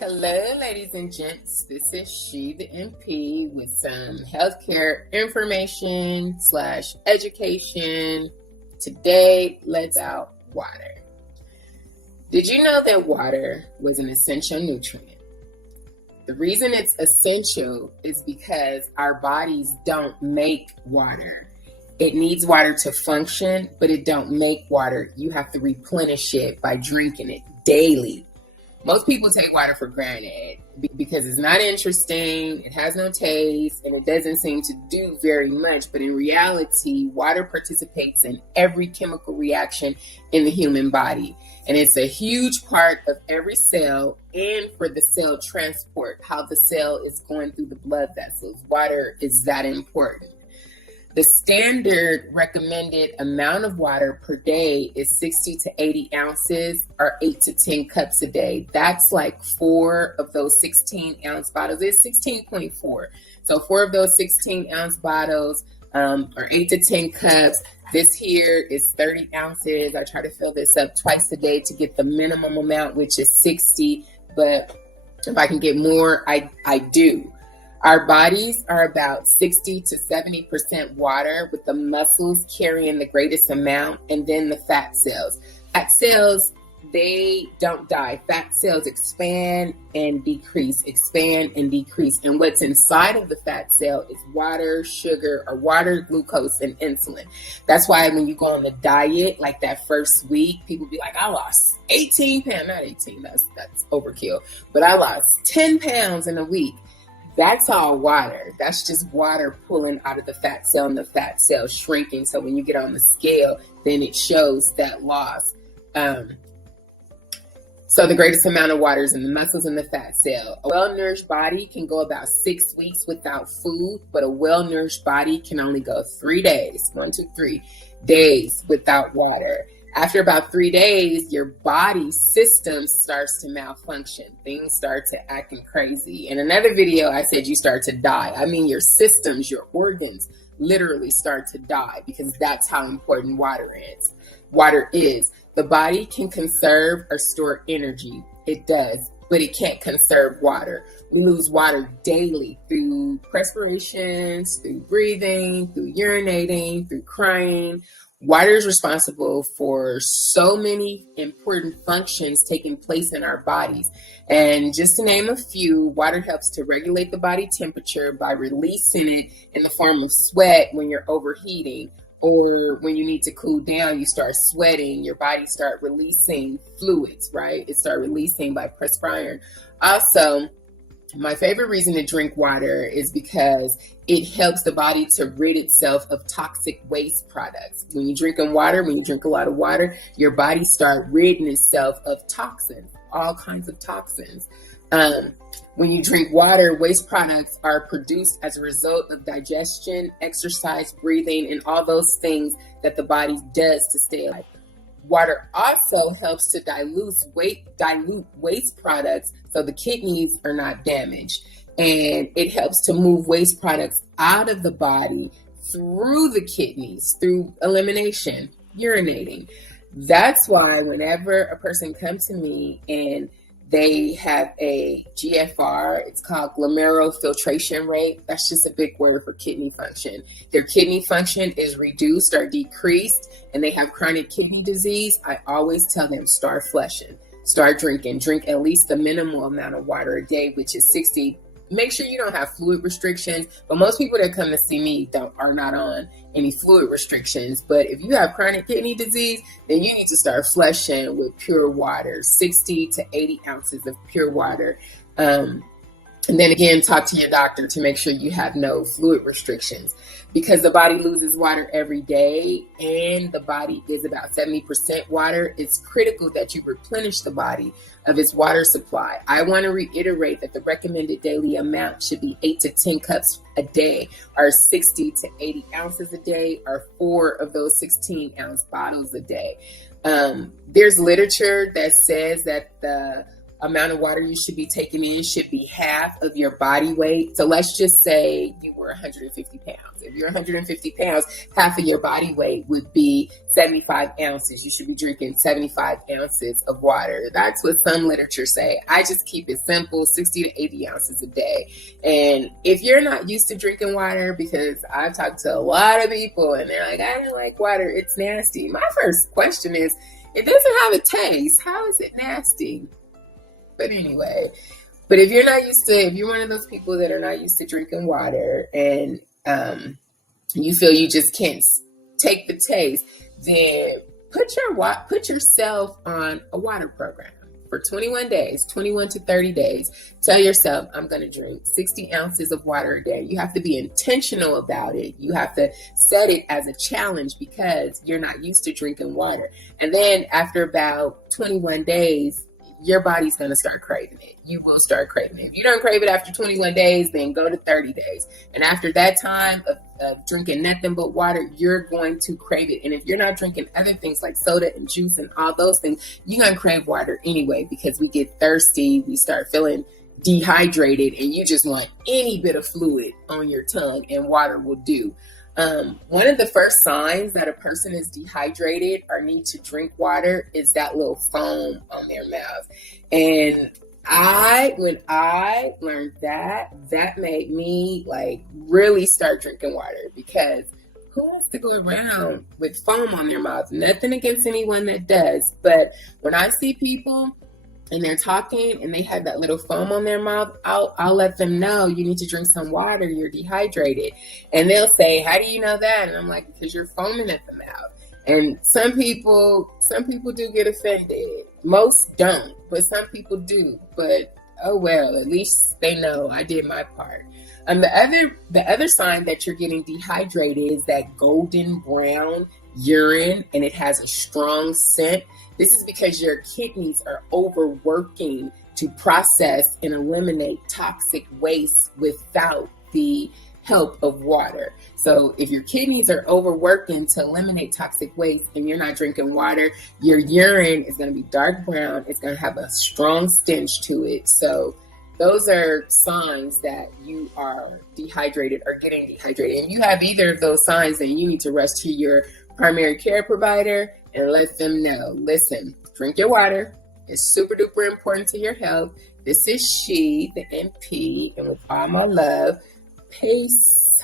Hello, ladies and gents. This is She, the MP, with some healthcare information / education. Today, let's about water. Did you know that water was an essential nutrient? The reason it's essential is because our bodies don't make water. It needs water to function, but it don't make water. You have to replenish it by drinking it daily. Most people take water for granted because it's not interesting, it has no taste, and it doesn't seem to do very much. But in reality, water participates in every chemical reaction in the human body. And it's a huge part of every cell and for the cell transport, how the cell is going through the blood vessels. Water is that important. The standard recommended amount of water per day is 60 to 80 ounces or 8 to 10 cups a day. That's like 4 of those 16-ounce bottles. It's 16.4. So 4 of those 16-ounce bottles are 8 to 10 cups. This here is 30 ounces. I try to fill this up twice a day to get the minimum amount, which is 60. But if I can get more, I do. Our bodies are about 60 to 70% water, with the muscles carrying the greatest amount, and then the fat cells. Fat cells, they don't die. Fat cells expand and decrease, expand and decrease. And what's inside of the fat cell is water, sugar, or water, glucose, and insulin. That's why when you go on the diet, like that first week, people be like, I lost 18 pounds. Not 18, that's overkill. But I lost 10 pounds in a week. That's all water. That's just water pulling out of the fat cell and the fat cell shrinking. So when you get on the scale, then it shows that loss. So the greatest amount of water is in the muscles and the fat cell. A well-nourished body can go about 6 weeks without food, but a well-nourished body can only go 3 days, 3 days without water. After about 3 days, your body system starts to malfunction. Things start to acting crazy. In another video, I said you start to die. I mean, your systems, your organs literally start to die because that's how important water is. Water is. The body can conserve or store energy. It does, but it can't conserve water. We lose water daily through perspirations, through breathing, through urinating, through crying. Water is responsible for so many important functions taking place in our bodies. And just to name a few, water helps to regulate the body temperature by releasing it in the form of sweat when you're overheating, or when you need to cool down, you start sweating, your body start releasing fluids, right? It start releasing by perspiring. Also, my favorite reason to drink water is because it helps the body to rid itself of toxic waste products. When you drink a lot of water, your body start ridding itself of toxins, all kinds of toxins. When you drink water, waste products are produced as a result of digestion, exercise, breathing, and all those things that the body does to stay alive. Water also helps to dilute waste products so the kidneys are not damaged. And it helps to move waste products out of the body through the kidneys, through elimination, urinating. That's why whenever a person comes to me and they have a GFR, it's called glomerular filtration rate. That's just a big word for kidney function. Their kidney function is reduced or decreased, and they have chronic kidney disease. I always tell them, start flushing, start drinking, drink at least the minimal amount of water a day, which is 60. Make sure you don't have fluid restrictions, but most people that come to see me are not on any fluid restrictions. But if you have chronic kidney disease, then you need to start flushing with pure water, 60 to 80 ounces of pure water. And then again, talk to your doctor to make sure you have no fluid restrictions, because the body loses water every day and the body is about 70% water. It's critical that you replenish the body of its water supply. I want to reiterate that the recommended daily amount should be 8 to 10 cups a day, or 60 to 80 ounces a day, or 4 of those 16-ounce bottles a day. There's literature that says that the amount of water you should be taking in should be half of your body weight. So let's just say you were 150 pounds. If you're 150 pounds, half of your body weight would be 75 ounces. You should be drinking 75 ounces of water. That's what some literature say. I just keep it simple, 60 to 80 ounces a day. And if you're not used to drinking water, because I've talked to a lot of people and they're like, I don't like water, it's nasty. My first question is, it doesn't have a taste. How is it nasty? But anyway, if you're one of those people that are not used to drinking water and you feel you just can't take the taste, then put yourself on a water program for 21 days, 21 to 30 days. Tell yourself, I'm going to drink 60 ounces of water a day. You have to be intentional about it. You have to set it as a challenge because you're not used to drinking water. And then after about 21 days, your body's going to start craving it. You will start craving it. If you don't crave it after 21 days, then go to 30 days. And after that time of drinking nothing but water, you're going to crave it. And if you're not drinking other things like soda and juice and all those things, you're going to crave water anyway because we get thirsty. We start feeling dehydrated and you just want any bit of fluid on your tongue, and water will do. One of the first signs that a person is dehydrated or need to drink water is that little foam on their mouth. And when I learned that made me like really start drinking water, because who wants to go around with foam on their mouth? Nothing against anyone that does, but when I see people and they're talking and they have that little foam on their mouth, I'll let them know, you need to drink some water, you're dehydrated. And they'll say, how do you know that? And I'm like, because you're foaming at the mouth. And some people do get offended. Most don't, but some people do. But oh well, at least they know I did my part. The other sign that you're getting dehydrated is that golden brown urine, and it has a strong scent. This is because your kidneys are overworking to process and eliminate toxic waste without the help of water. So if your kidneys are overworking to eliminate toxic waste and you're not drinking water, your urine is going to be dark brown. It's going to have a strong stench to it. So those are signs that you are dehydrated or getting dehydrated. And if you have either of those signs, then you need to rush to your primary care provider and let them know, listen, drink your water. It's super duper important to your health. This is She, the NP, and with all my love, peace.